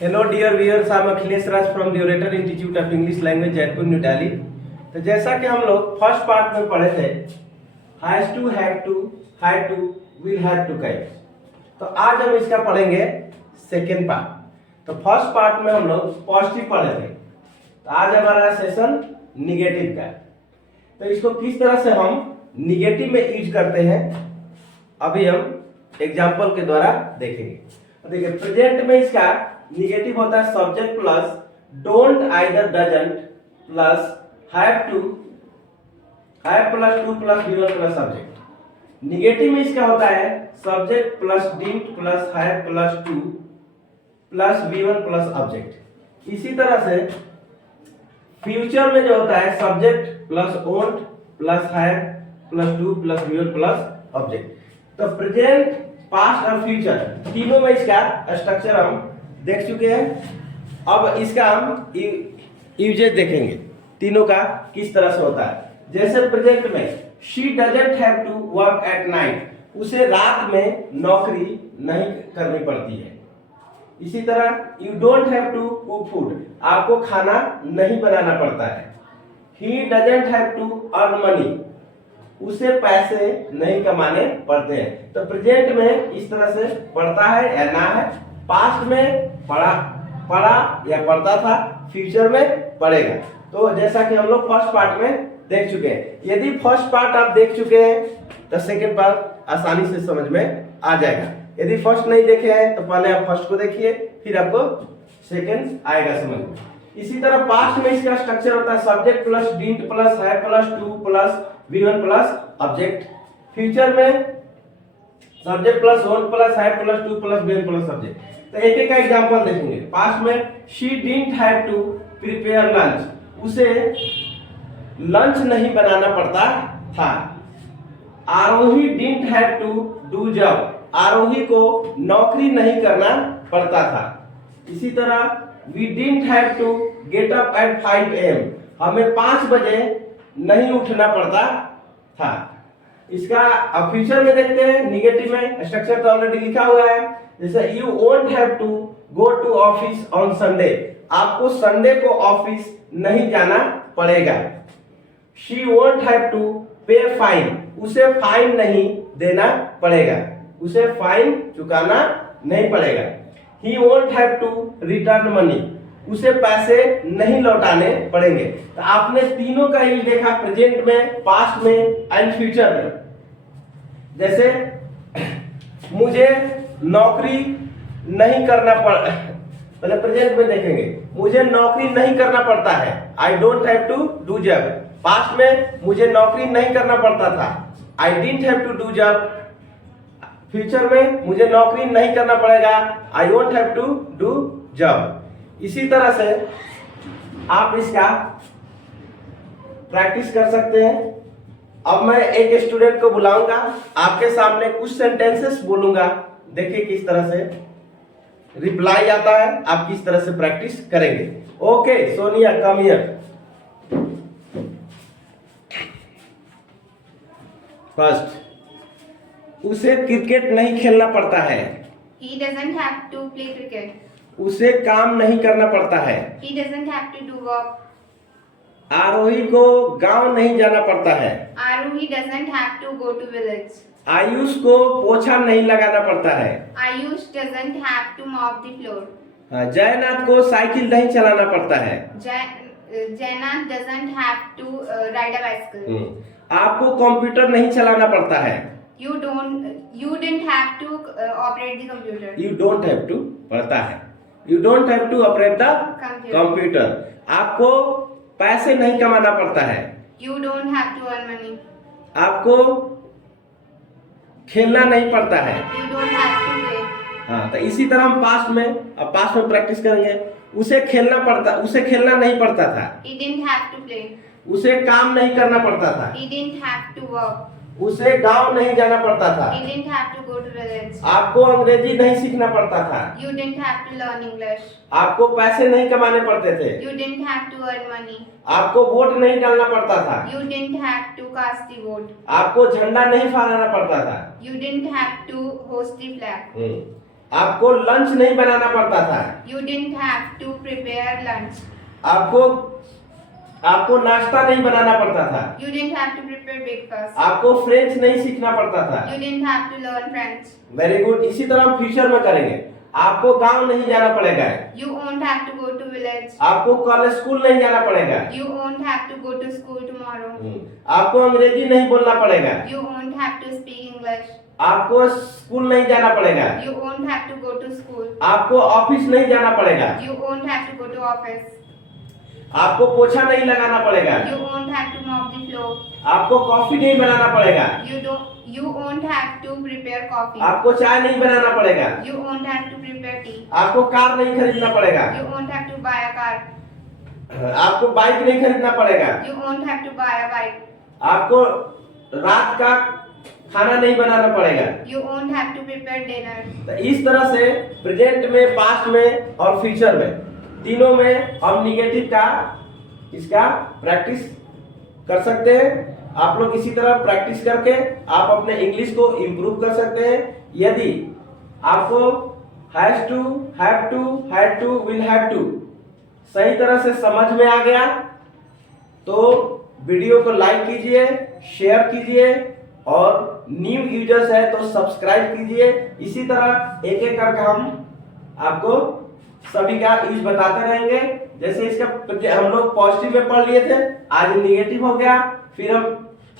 Hello dear viewers, I am Akhilesh Raj from the Orator Institute of English Language Jaipur New Delhi. तो जैसा कि हम लोग फर्स्ट पार्ट में पढ़े थे, has to, have to, had to, will have to catch. तो आज हम इसका पढ़ेंगे सेकेंड पार्ट। तो फर्स्ट पार्ट में हम लोग पॉजिटिव पढ़े थे, तो आज हमारा सेशन निगेटिव का है। तो इसको किस तरह से हम निगेटिव में यूज करते हैं अभी हम एग्जाम्पल के द्वारा देखेंगे। तो देखिए, प्रेजेंट में इसका निगेटिव होता है subject plus don't either doesn't plus have to, have plus to plus V one plus subject. Negative में इसका होता है subject plus didn't plus have plus to plus V one plus object. इसी तरह से फ्यूचर में जो होता है subject plus won't plus have plus to plus V one plus object. तो प्रेजेंट, पास्ट और फ्यूचर तीनों में इसका स्ट्रक्चर हम देख चुके हैं। अब इसका हम यूजेज देखेंगे तीनों का किस तरह से होता है। जैसे प्रेजेंट में she doesn't have to work at night, उसे रात में नौकरी नहीं करनी पड़ती है। इसी तरह you don't have to cook food, आपको खाना नहीं बनाना पड़ता है। He doesn't have to earn money, उसे पैसे नहीं कमाने पड़ते हैं। तो प्रेजेंट में इस तरह से पढ़ता है या ना है, पास्ट में पढ़ा या पढ़ता था, फ्यूचर में पढ़ेगा। तो जैसा कि हम लोग फर्स्ट पार्ट में देख चुके हैं। यदि फर्स्ट पार्ट आप देख चुके हैं तो सेकंड पार्ट आसानी से समझ में आ जाएगा। यदि फर्स्ट नहीं देखे हैं तो पहले आप फर्स्ट को देखिए, फिर आपको सेकंड आएगा समझ में। इसी तरह पास्ट में इसका स्ट्रक्चर होता है subject plus didn't plus have plus to plus V one plus object. Future में subject plus won't plus have plus to plus V one plus object. तो एक एक का एग्जांपल देखेंगे। पास्ट में she didn't have to prepare lunch, उसे lunch नहीं बनाना पड़ता था। Aarohi didn't have to do job, Aarohi को नौकरी नहीं करना पड़ता था। इसी तरह we didn't have to get up at 5 AM, हमें 5 बजे नहीं उठना पड़ता था। इसका अब फ्यूचर में देखते हैं। निगेटिव में स्ट्रक्चर तो ऑलरेडी लिखा हुआ है। जैसे you won't have to go to office on Sunday, आपको संडे को ऑफिस नहीं जाना पड़ेगा। She won't have to pay fine, उसे फाइन नहीं देना पड़ेगा, उसे फाइन चुकाना नहीं पड़ेगा। He won't have to return money, उसे पैसे नहीं लौटाने पड़ेंगे। तो आपने तीनों का यूज देखा, प्रेजेंट में, पास्ट में एंड फ्यूचर में। जैसे मुझे नौकरी नहीं करना पहले प्रेजेंट में देखेंगे, मुझे नौकरी नहीं करना पड़ता है, I don't have to do job. Past में मुझे नौकरी नहीं करना पड़ता था, I didn't have to do job. Future में मुझे नौकरी नहीं करना पड़ेगा, I won't have to do job. इसी तरह से आप इसका प्रैक्टिस कर सकते हैं। अब मैं एक स्टूडेंट को बुलाऊंगा, आपके सामने कुछ सेंटेंसेस बोलूंगा, देखिए किस तरह से रिप्लाई आता है, आप किस तरह से प्रैक्टिस करेंगे। Okay Sonia, come here. First, उसे क्रिकेट नहीं खेलना पड़ता है। He doesn't have to play cricket. उसे काम नहीं करना पड़ता है। He doesn't have to do work. आरोही को गांव नहीं जाना पड़ता है। Aruhi doesn't have to go to village. Ayush को पोछा नहीं लगाना पड़ता है। Ayush doesn't have to mop the floor. जयनाथ को साइकिल नहीं चलाना पड़ता है। Jainath doesn't have to ride a bicycle. आपको कंप्यूटर नहीं चलाना पड़ता है। You didn't have to operate the computer. You don't have to पड़ता है, you don't have to operate the computer. आपको पैसे नहीं कमाना पड़ता है। You don't have to earn money. आपको खेलना नहीं पड़ता है। You don't have to play. हाँ, तो इसी तरह हम पास्ट में प्रैक्टिस करेंगे। उसे खेलना नहीं पड़ता था। He didn't have to play. उसे काम नहीं करना पड़ता था। He didn't have to work. उसे गांव नहीं जाना पड़ता था। He didn't have to go to village. आपको अंग्रेजी नहीं सीखना पड़ता था। You didn't have to learn English. आपको पैसे नहीं कमाने पड़ते थे। You didn't have to earn money. आपको वोट नहीं डालना पड़ता था। You didn't have to cast the vote. आपको झंडा नहीं फहराना पड़ता था। You didn't have to host the flag. आपको लंच नहीं बनाना पड़ता था। You didn't have to prepare lunch. आपको नाश्ता नहीं बनाना पड़ता था। You didn't have to prepare breakfast. आपको फ्रेंच नहीं सीखना पड़ता था। You didn't have to learn French. Very good. इसी तरह हम फ्यूचर में करेंगे। आपको गांव नहीं जाना पड़ेगा। You won't have to go to village. आपको कॉलेज स्कूल नहीं जाना पड़ेगा। You won't have to go to school tomorrow. आपको अंग्रेजी नहीं बोलना पड़ेगा। You won't have to speak English. आपको स्कूल नहीं जाना पड़ेगा। You won't have to go to school. आपको ऑफिस नहीं जाना पड़ेगा। You won't have to go to office. आपको पोछा नहीं लगाना पड़ेगा। You won't have to mop the floor. आपको कॉफी नहीं बनाना पड़ेगा। You won't have to prepare coffee. आपको चाय नहीं बनाना पड़ेगा। You won't have to prepare tea. आपको कार नहीं खरीदना पड़ेगा। You won't have to buy a car. आपको बाइक नहीं खरीदना पड़ेगा। You won't have to buy a bike. आपको रात का खाना नहीं बनाना पड़ेगा। You won't have to prepare dinner. तो इस तरह से प्रेजेंट में, पास्ट में और फ्यूचर में तीनों में हम निगेटिव का इसका प्रैक्टिस कर सकते हैं। आप लोग इसी तरह प्रैक्टिस करके आप अपने इंग्लिश को इम्प्रूव कर सकते हैं। यदि आपको has to, have to, had to, will have to सही तरह से समझ में आ गया तो वीडियो को लाइक कीजिए, शेयर कीजिए और न्यू यूजर्स है तो सब्सक्राइब कीजिए। इसी तरह एक एक करके हम आपको सभी का यूज बताते रहेंगे। जैसे इसका हम लोग पॉजिटिव में पढ़ लिए थे, आज निगेटिव हो गया। फिर हम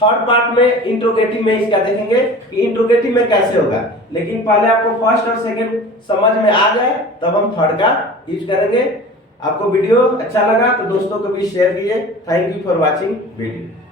थर्ड पार्ट में इंट्रोगेटिव में इसका देखेंगे कि इंट्रोगेटिव में कैसे होगा। लेकिन पहले आपको फर्स्ट और सेकंड समझ में आ जाए तब हम थर्ड का यूज करेंगे। आपको वीडियो अच्छा लगा तो दोस्तों को भी शेयर कीजिए। Thank you for watching video.